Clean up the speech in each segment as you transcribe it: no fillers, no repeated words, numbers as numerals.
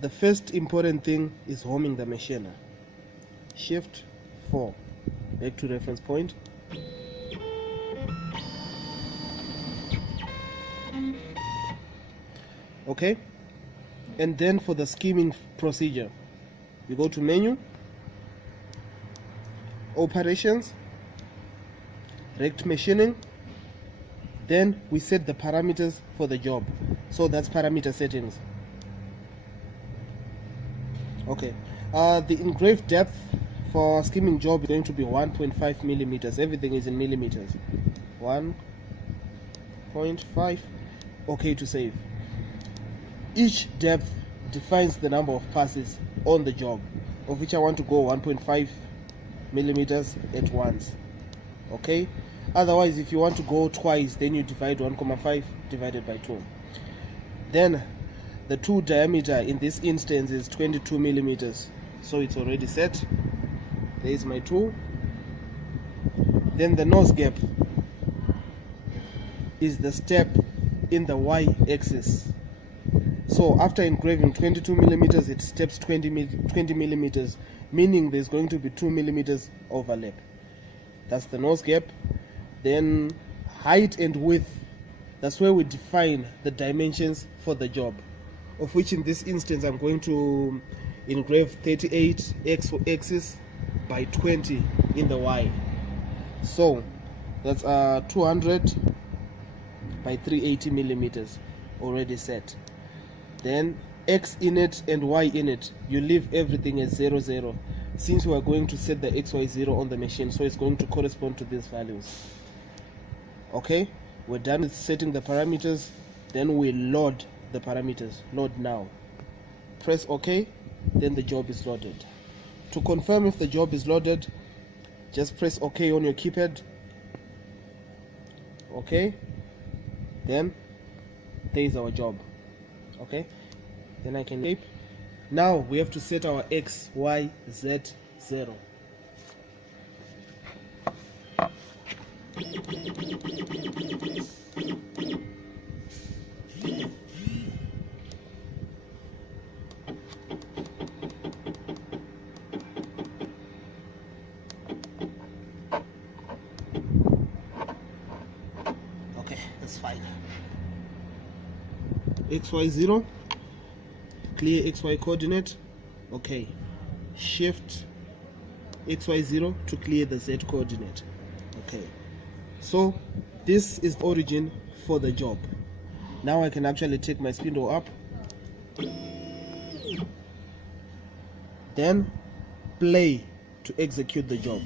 the first important thing is homing the machine. Shift 4, back to reference point. Okay, and then for the skimming procedure, we go to menu, operations, rect machining, then we set the parameters for the job. So that's parameter settings. Okay, the engraved depth for skimming job is going to be 1.5 millimeters. Everything is in millimeters. 1.5. Okay, to save. Each depth defines the number of passes on the job, of which I want to go 1.5 millimeters at once. Okay, otherwise if you want to go twice, then you divide 1.5 divided by 2. Then the tool diameter in this instance is 22 millimeters, so it's already set. There is my tool. Then the nose gap is the step in the y-axis. So after engraving 22 millimeters, it steps 20 millimeters, meaning there's going to be 2 millimeters overlap. That's the nose gap. Then height and width, that's where we define the dimensions for the job, of which in this instance I'm going to engrave 38 x-axis by 20 in the y. So that's 200 by 380 millimeters already set. Then x in it and y in it, you leave everything at 0, 0, since we are going to set the XY0 on the machine, so it's going to correspond to these values. Okay, we're done with setting the parameters. Then we load the parameters. Load now. Press OK, then the job is loaded. To confirm if the job is loaded, just press OK on your keypad. Okay, then there is our job. Okay, then I can tape. Now we have to set our X, Y, Z, 0. Okay, that's fine. XY0, clear XY coordinate. Okay, shift XY0 to clear the Z coordinate. Okay, so this is origin for the job. Now I can actually take my spindle up, then play to execute the job.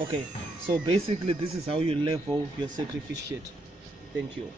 Okay, so basically this is how you level your sacrifice sheet. Thank you.